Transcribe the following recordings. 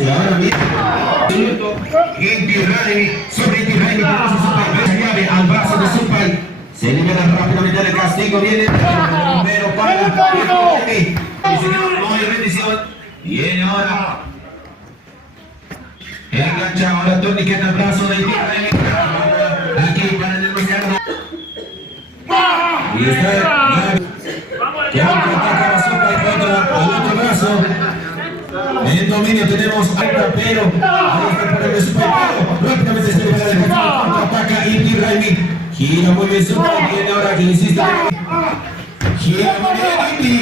Y ahora bien, Inti Raimi, sobre Inti Raimi, tenemos a Supai, se llave al brazo de Supai, se libera rápidamente del castigo, viene, pero para Raimi, no hay bendición, viene ahora, engancha ahora torniqueta al brazo de Inti Raimi, aquí para el demasiado, y está, que ataca a Supai al otro brazo. En dominio tenemos alta, pero ahí está por el de Supai, pero rápidamente se libera del ataca Inti Raimi, gira muy bien Supai, viene ahora que insiste, gira muy bien Inti,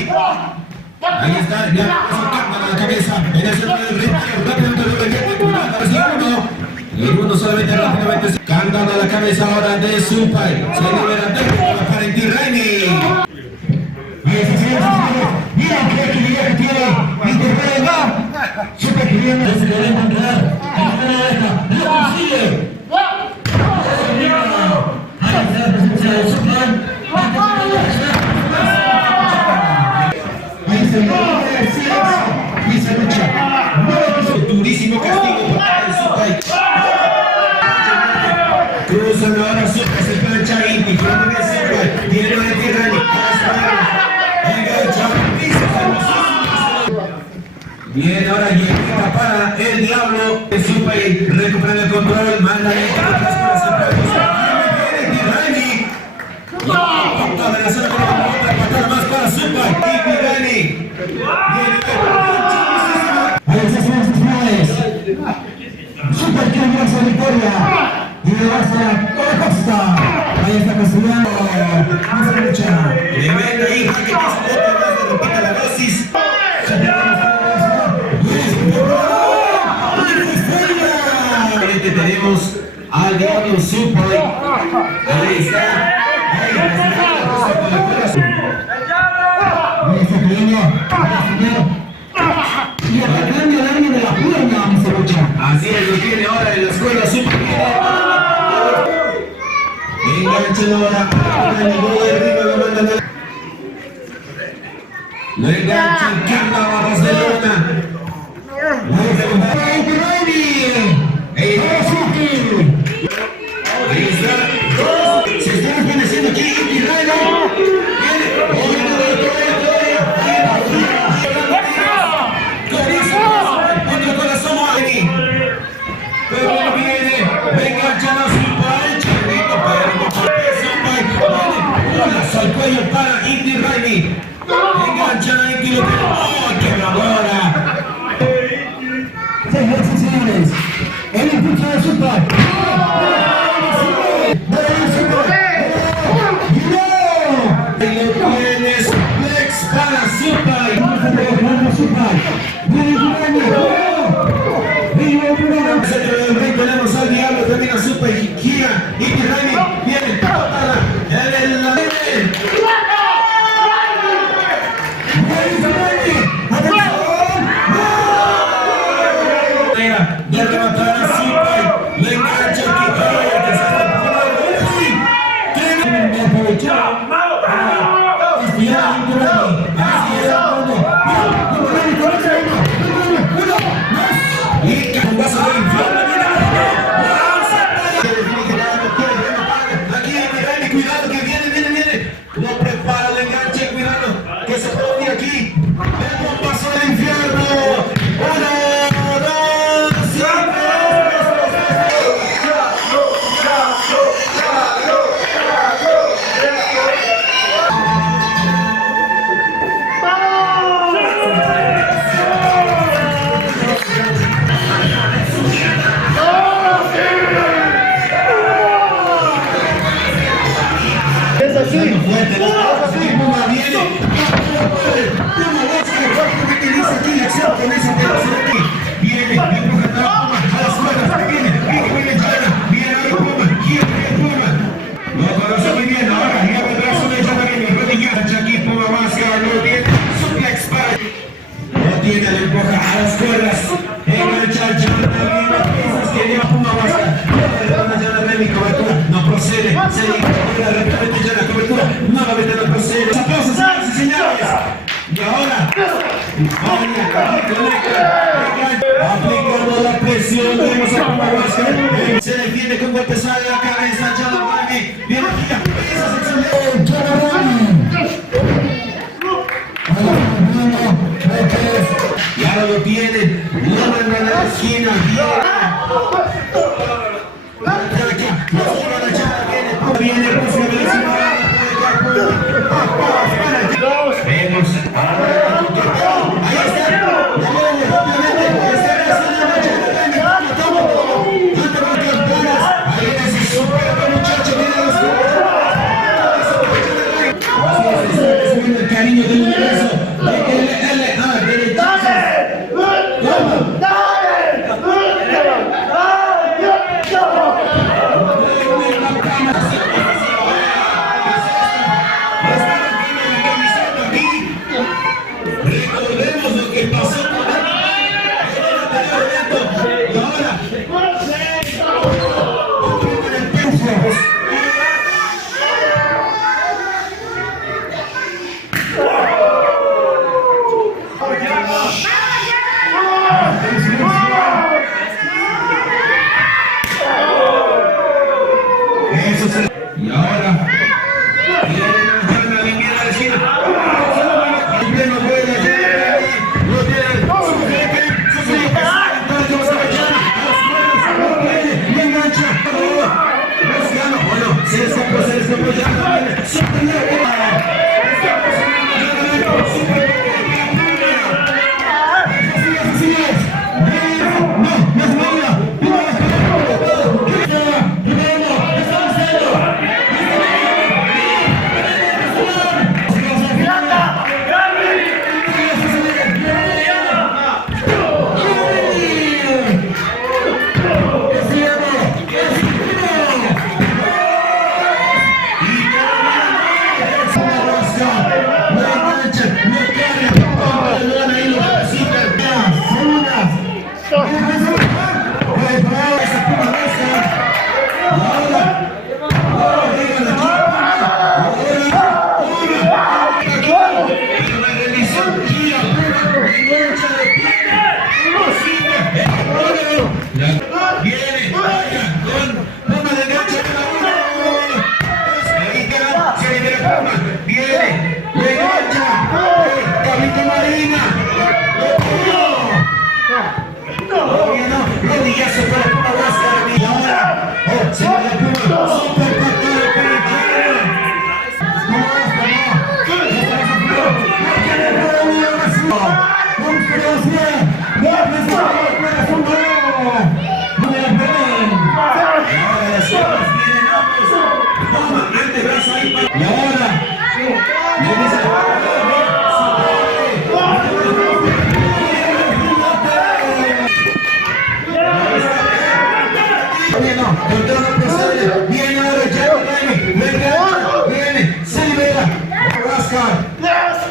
ahí está, ya soltando la cabeza, en el centro del ring, rápidamente lo el mundo solamente rápidamente cantan a la cabeza ahora de Supai, se libera del para Inti Raimi. Mira qué actividad que tiene Inti Raimi. Supai que viene, se le va a encontrar. ¡Lo consigue! Ahí está la presencia de Supai. Ahí se le y se lucha. Durísimo castigo para Supai. Cruzan ahora Supai, se plancha Inti. Viene Inti Raimi. Bien, ahora llega para el diablo de Supai, recupera el control, manda atrás para Supai. Inti Raimi. Punta de la zona con otra patada más para Supai. Inti Raimi. Ahí está sus finales. Supai quiere llevarse la victoria y llevarse a toda costa. Ahí está construyendo. Vamos a luchar. Tremenda hija que pasa de otra vez, repite la dosis. Tenemos al diablo Supai. Ahí está. Ahí está cayendo. Y atacando al área de la pierna se lucha. Así es, lo tiene ahora en la escuela Supai. Enganchan ahora. Lo enganchan. Canta barras de lona. Ahí está. Se está desvaneciendo aquí Inti Raimi. Otro corazón aquí. Pero viene. Venga, Chana Supai. Chavito, pero Supai. Al cuello para Inti Raimi. Engancha Inti. ¡Oh, qué bravura! Señoras y señores, el impulso de Supai. Flex para Supai. Tenemos al diablo, también a Supai. Gira, Inti Raimi, viene para el de rematar a Supai, le engancha que se y con vaso de infierno aquí Inti Raimi, cuidado que viene, lo prepara el enganche, cuidado que se puede venir aquí, el paso del infierno, 1, 2, 3. Aplicando la presión, tenemos a Puma Huáscar. Se defiende con golpe, sale la cabeza, Chalavani. Viene aquí, esa sección de Chalavani. Y ahora lo tiene, lo en la esquina. Viene Rusia, vemos. Ahí está. El cariño del universo. Recordemos lo que pasó con y ahora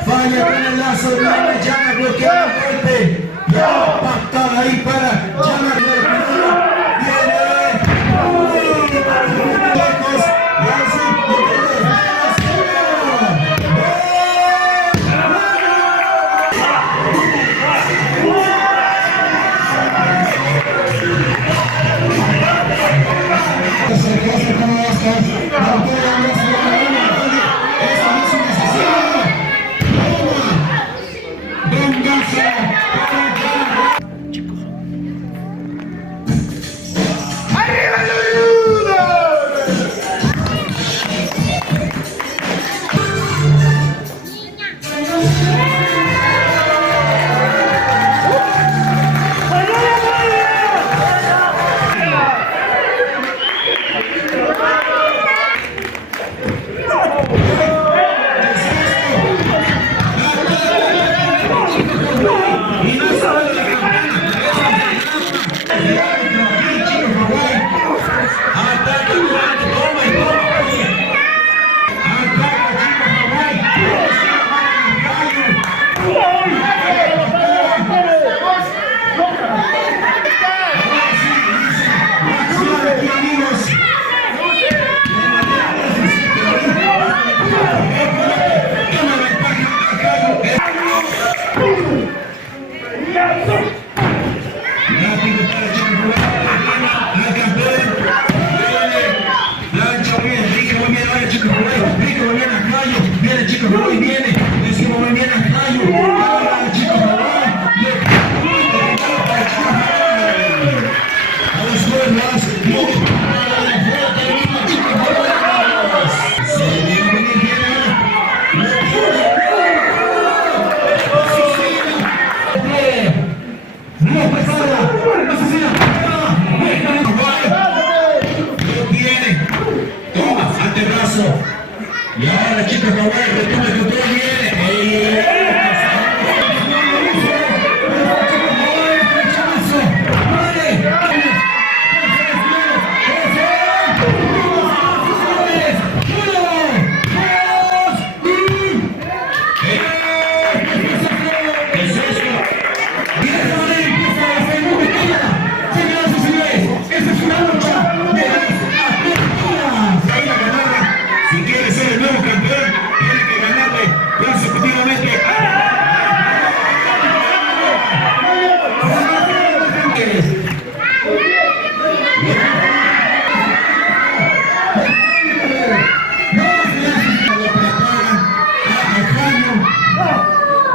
falla con el lazo, viene Llama, bloquea el golpe. Ya, pactada ahí para Llama.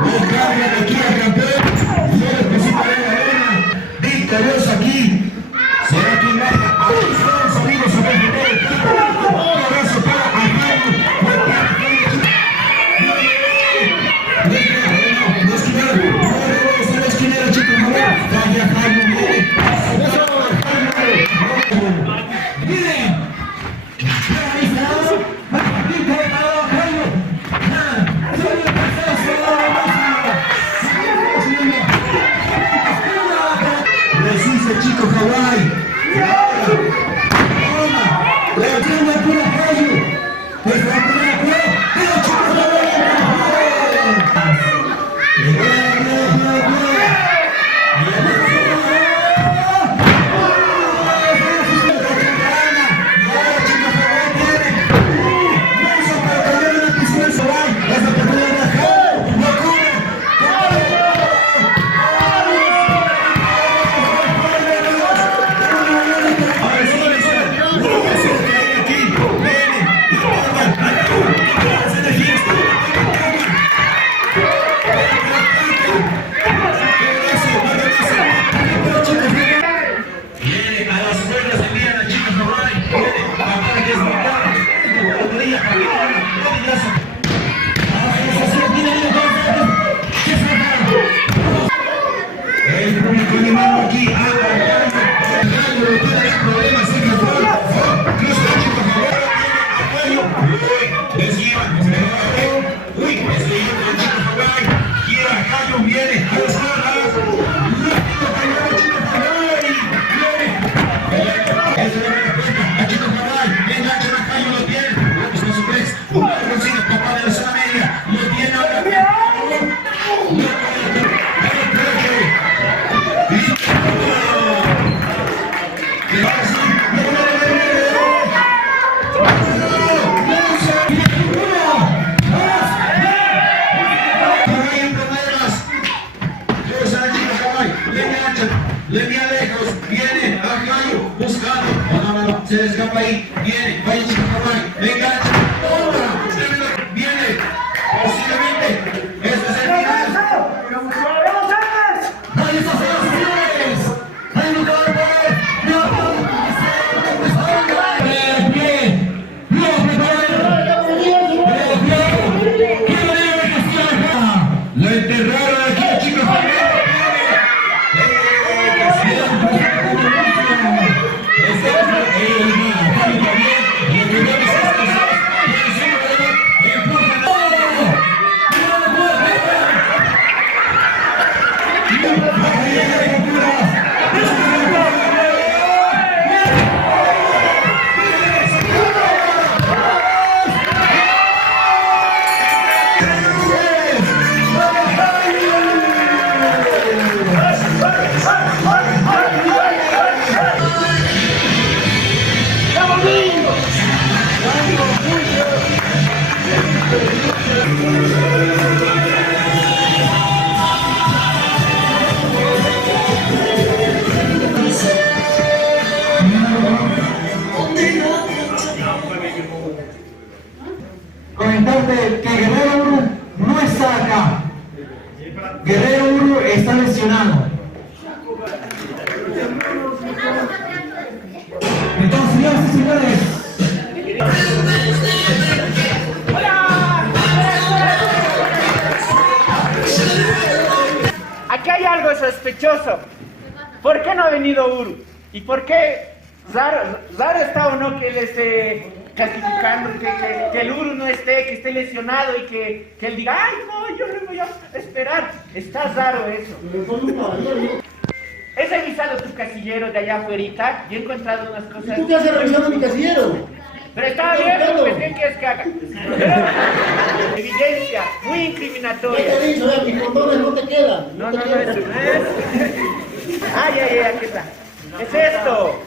No cargan aquí al campeón. Y el que sí para la arena. Victorioso aquí. Será quien baja. Aquí estamos amigos a ver el campo. Un abrazo para Alfaro. No esquinero. No esquinero, chicos. Vaya Jaime, miren. Miren. Resiste, chico Hawái. Reacciona por la calle. Pues la primera fue. Pero chico Línea lejos, viene Aguayo, buscando, se le escapa ahí, viene, vaya chico Hawái, venga, otra, viene, posiblemente, este es el final. ¡Ahí está, señores! ¡Ahí está, lo enterraron aquí, chicos. Comentarte que Guerrero Uru no está acá. Guerrero Uru está lesionado. Entonces, señoras y señores. Aquí hay algo sospechoso. ¿Por qué no ha venido Uru? ¿Y por qué Zaro está o no que él esté clasificando, que el Uru no esté, que esté lesionado y que él diga, ay no, yo no voy a esperar? Está raro eso. He revisado tu casillero de allá afuera y he encontrado unas cosas. ¿Tú qué haces revisando mi casillero? Pero estaba bien, pues ¿qué quieres que haga? Evidencia muy ¿Qué incriminatoria. te he dicho? Mis condones no te quedan. No, eso no es. Ay, aquí está. ¿Qué es esto?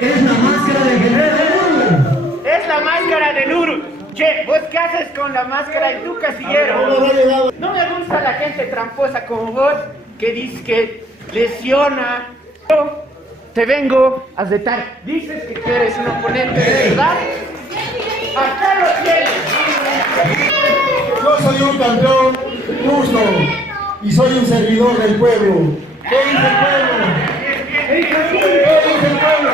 Es la máscara de Guerrero. Es la máscara del Uru. Che, ¿vos qué haces con la máscara en tu casillero? No me gusta la gente tramposa como vos que dice que lesiona. Yo te vengo a retar. Dices que eres un oponente de verdad. Acá lo tienes. Yo soy un campeón, tú y soy un servidor del pueblo. Soy del pueblo. Soy del pueblo.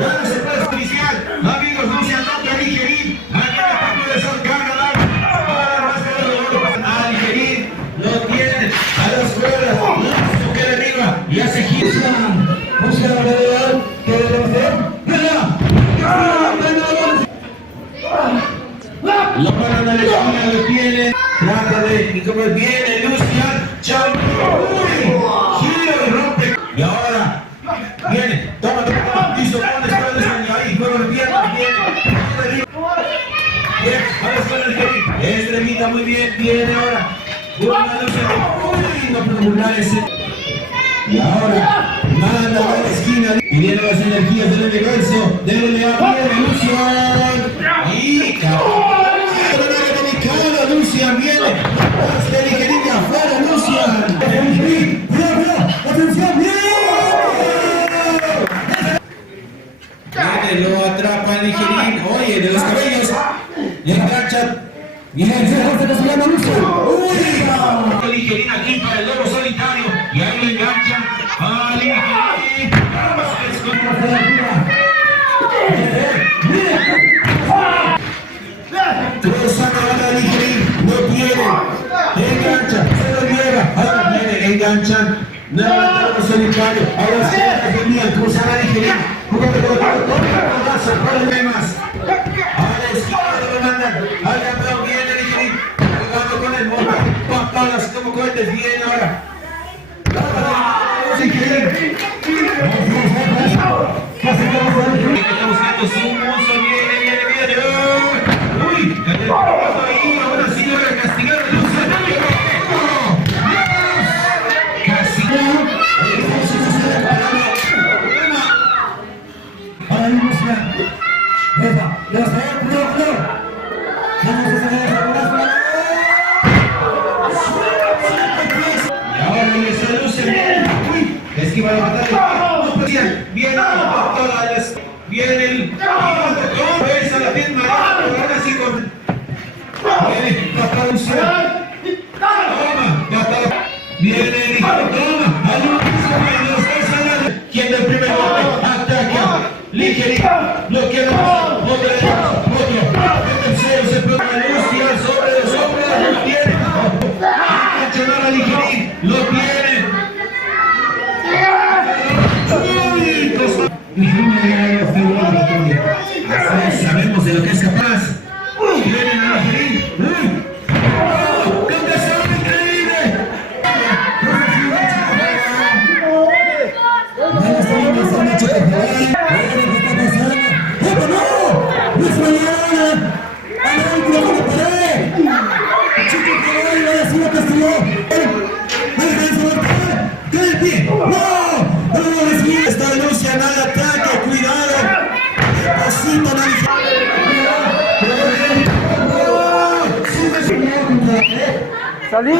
Ya no se puede oficial. Amigos, no se anote a digerir. Aquí el partido de Sol carga a digerir. Lo tiene a las cuerdas. No queda arriba y hace gira. Busca la realidad que debe hacer. ¡Gana! Lo paran a la esquina, lo tiene. Trata de. Y como viene Lucian. Chau. Gira y rompe. Y ahora. Viene, toma, listo, pone espaldas ahí, juego de pierna, viene, bien, ahora espalda el Kevin, estremita muy bien, viene ahora, una lucha, uy, no puede burlar ese, y ahora, manda a la esquina, y viene las energías del universo, viene Lucian, y cabrón, Lucian viene, hasta el ligerita, afuera, Lucian, cuidado, atención, bien. Lo atrapa el ligerín, oye, de los cabellos, y engancha, bien, se está llama Lucio, uy, el ligerín aquí para el lobo solitario, y ahí lo enganchan al ligerín, cruzando ahora el ligerín, no tiene, engancha, se lo lleva, ahora viene, enganchan, nuevamente el lobo solitario, ahora se venían, cruzan al ligerín, jugando con el brazo, con el demás. A la esquina lo mandan. Al campeón viene el ligerín. Jugando con el motor. Papalas como cohetes. Viene ahora. Ligerín. Está buscando su muso. Viene. Uy. Ahí. Ahora sí lo voy a castigar. Esquiva la batalla. Viene el esa la misma. Ahora sí con. Viene la traducción. Toma, viene el hijo. Toma. ¿Quién del primer golpe? Ataca. Ligerito. Lo quiere. Otro. El tercero se pone Lucia sobre los hombros. Lo tiene. Accionar a Ligerín. Lo tiene. Sabemos de lo que es capaz. Vienen a Ligerín. ¡Campesón increíble! Está Lucian al ataque, cuidado. Pasito, no Salí.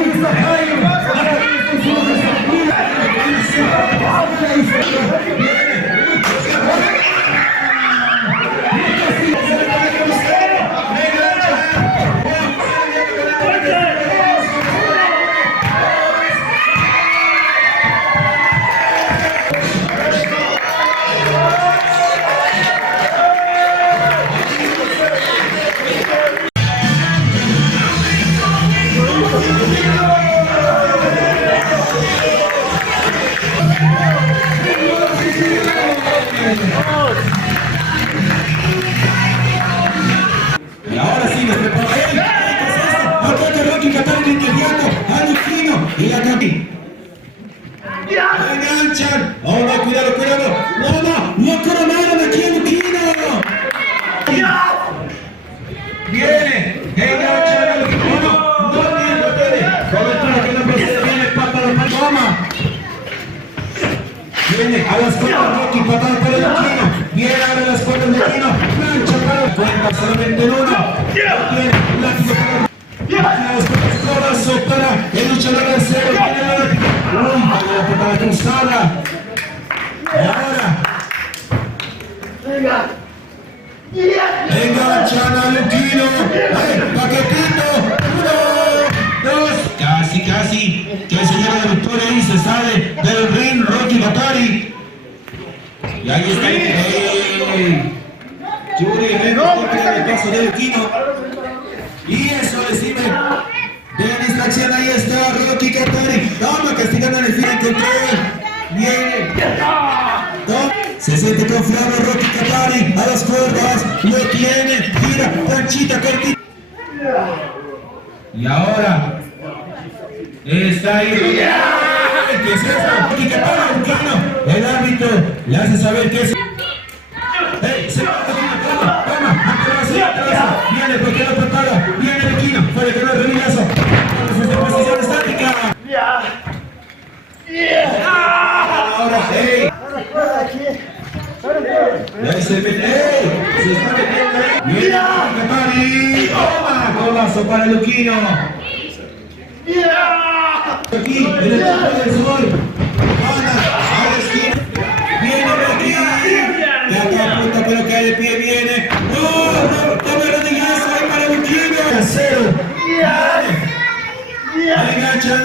Y ahora sí, nos preparamos. Ataca Rocky Catalina inmediato. Alucino y la Cati. Enganchan. Oh, no, cuidado. No, coronaron aquí a Luquino. Viene. Enganchan a Luquino. No tiene. Cobertura que no procede. Viene Papa la Paloma. Viene a las cuerdas Rocky, patada para el Luquino. Viene ahora a las cuerdas de Luquino. Plancha para el cuenta solamente en uno. Tiene látigo para el luchador tercero. Viene la la patada cruzada. Y ahora. Enganchan a Luquino. Paquetito. 1, 2. Casi. Que el señor de Victoria ahí se sale del ring. Rocky Katari. Y ahí está el Yuri Herrera contra el paso de Luquino. Y eso decime. De la distracción ahí está Rocky Katari. Toma, castigando en el fin contra él. Viene. Se siente confiado Rocky Katari a las cuerdas, lo tiene, gira, canchita, cortita. Y ahora está ahí. ¿Qué es esto? Rocky Katari, Luquino. El árbitro le hace saber que es. Se va toma, viene, porque no prepara, viene Luquino, puede que no es revilazo. Entonces de posición estática. Ahora, ahí se mete, se está metiendo ahí. Viene Katari, toma, golazo para Luquino. Aquí, en el campo del sol. Anda, a la esquina. Viene Rocky. Ya apunta, pero cae de pie, viene. ¡Oh! Toma el rodillazo ahí para Luquino. Casero. Ahí enganchan.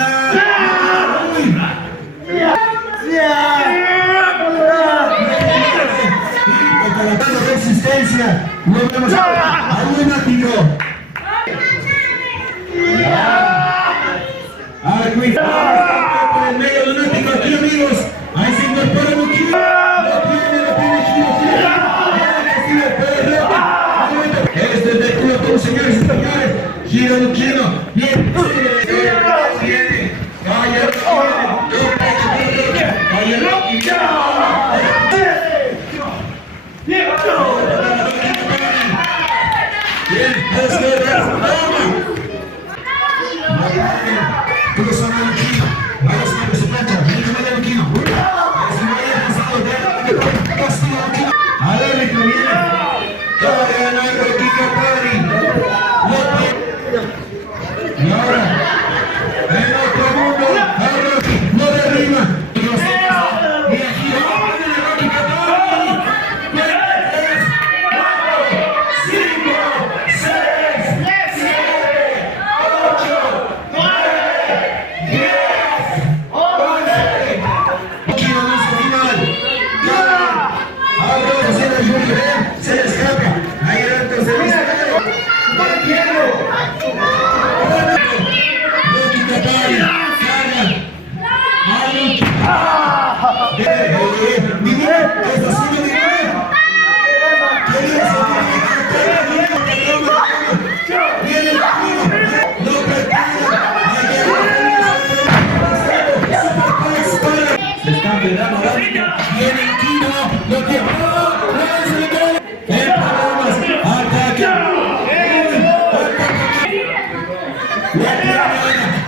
La resistencia, lo vemos a un lunático. Ahora cuidado, por el medio lunático aquí, amigos. Ahí se incorpora Luquino. Lo tiene, este es de club, señores y señores. Gira Luquino. Bien, viene. Vaya Luquino. Cruzan a Luquino. Vaya señor de su plancha. Viene medio Luquino. Si no haya pasado de castigo Luquino. Al árbitro viene. Todavía gana Rocky Katari. Y ahora, en otro mundo, a Rocky no derriba. Y aquí viene Rocky Katari. 3, 4, 5, 6, 7, 8, 9, 10, 11. Luquino en su final. Ahora se le Yuri, se le escapa. Ahí adentro se le escapa. Rocky Katari, carga. Miguel, está haciendo Miguel. Viene el tiro, no prepara. Se está pegando, viene el tiro, lo que ataque.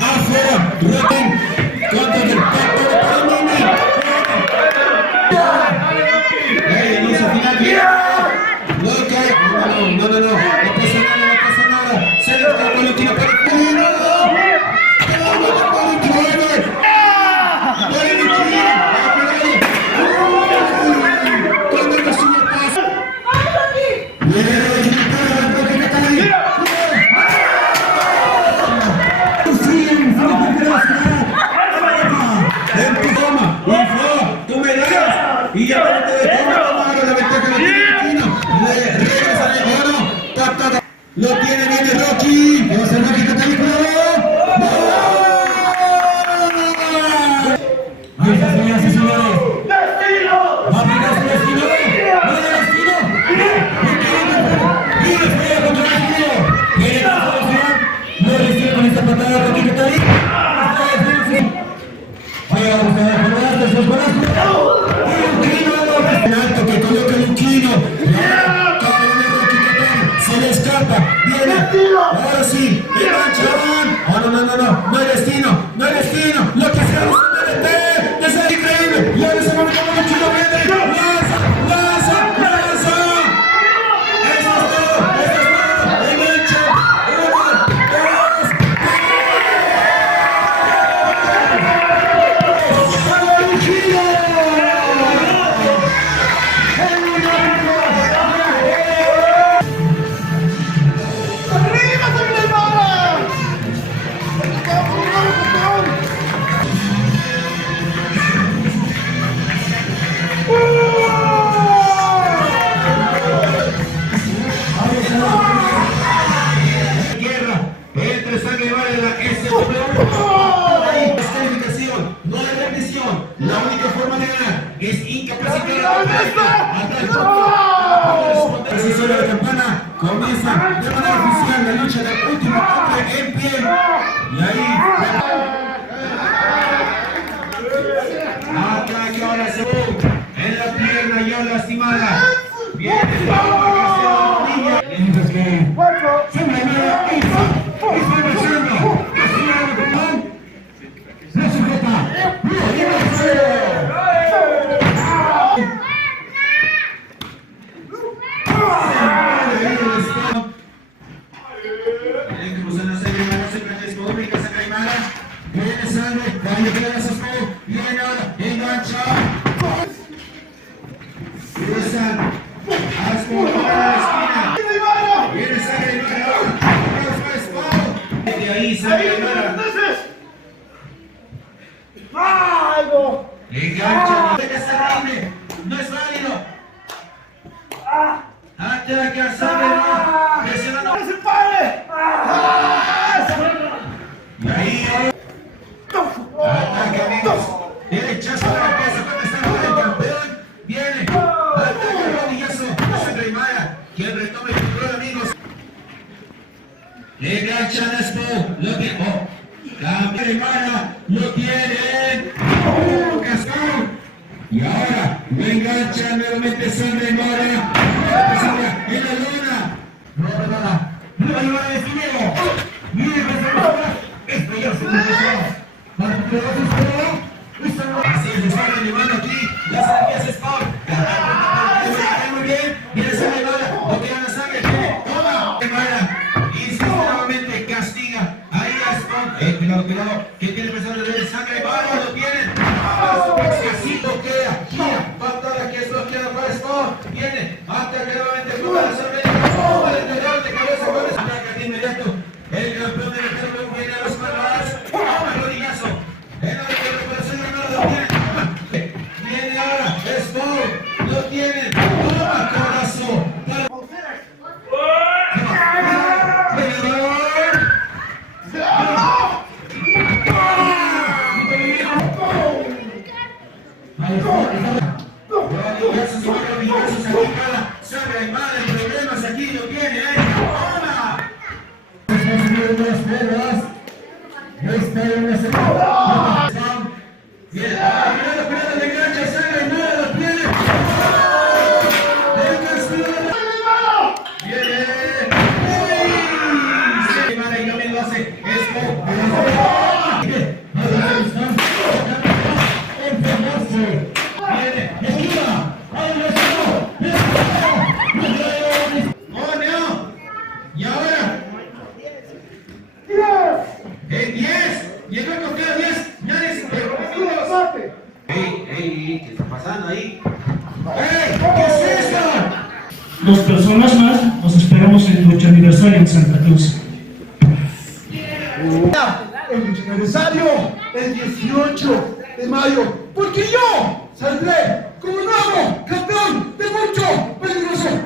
Afuera, Rocky contra el pacto de Panini. No se final. No pasa nada. Se le está con Luquino para el tiro. Y ya te de toma la ventaja la tiene Luquino. Regresa de oro. Lo tiene bien de Rocky. Va a ser Rocky Katari. Ahí está, señoras y señores. ¡Destino! ¡Va a pegar su destino! ¡No de destino! ¡Viene feo contra el destino! ¡Viene la solución! No recibe con esta patada Rocky Katari. Vaya, vamos a ver, los golazos. El alto que coloca Luquino. Se le escapa. Viene. Ahora sí. Enganchan. No hay destino. Lo que sea es es increíble. Y ahora se va a meter Luquino. Viene. Lanza. Eso es todo. Engancha. 1, 2. repetición, no hay repetición. La única forma de ganar es incapacitar a la así suena la campana, comienza de manera oficial la lucha del último hombre en pie. Y ahí, ataque ahora se en la pierna ya lastimada. Viene la niña. Mientras que se me va está marchando. La sujeta. Viene sangre, cuando queda esa espada, viene ahora, engancha. Cruzan, hasta la esquina. Viene sangre, viene ahora. De ahí sangre, engancha, no es válido. Ataque a sangre, presionando. Y ahí, ataque, amigos. Derechazo a la cabeza cuando está el campeón. Viene. Ataque, rodillazo. Sangre y Maya. Quien retome el control, amigos. Le enganchan a Spo. Lo tiene. Cambia y Maya. Lo tienen. Cascón. Y ahora lo enganchan nuevamente Sangre y Maya. En la luna. No, perdona. No va a llevar a definirlo. Mire, esto ya se empezó. Así es, está animando aquí. Ya se le hace spawn. Muy bien. Viene esa levada. Lo que gana sangre. Toma. Insiste nuevamente. Castiga. Ahí a spawn. Cuidado, cuidado. ¿Qué tiene pensado de sangre? Vaya, lo tienen. Así lo queda. Gira. Patada que es bloqueada para spawn. Viene. Ataca nuevamente. Toma la sangre. Toma el interior de cabeza. Ataca de inmediato. El campeón del eterno viene a los palmas. Toma el rodillazo. En la recuperación no lo tiene. Viene ahora. Spawn. Lo tienen. Toma corazón. Sangre y madre, problemas aquí lo tiene. ¡Toma! Bien, cuidado, le engancha sangre y madre, lo tiene. Viene. Sí, madre, y también lo hace. Y ahora, en 10, llegó a tocar 10, nadie se puede. ¡Ey! ¿Qué está pasando ahí? ¡Ey! ¿Qué es esto? 2 personas más, nos esperamos en tu 8 aniversario en Santa Cruz. El 8 aniversario, el 18 de mayo, porque yo saldré como nuevo campeón de mucho peligroso.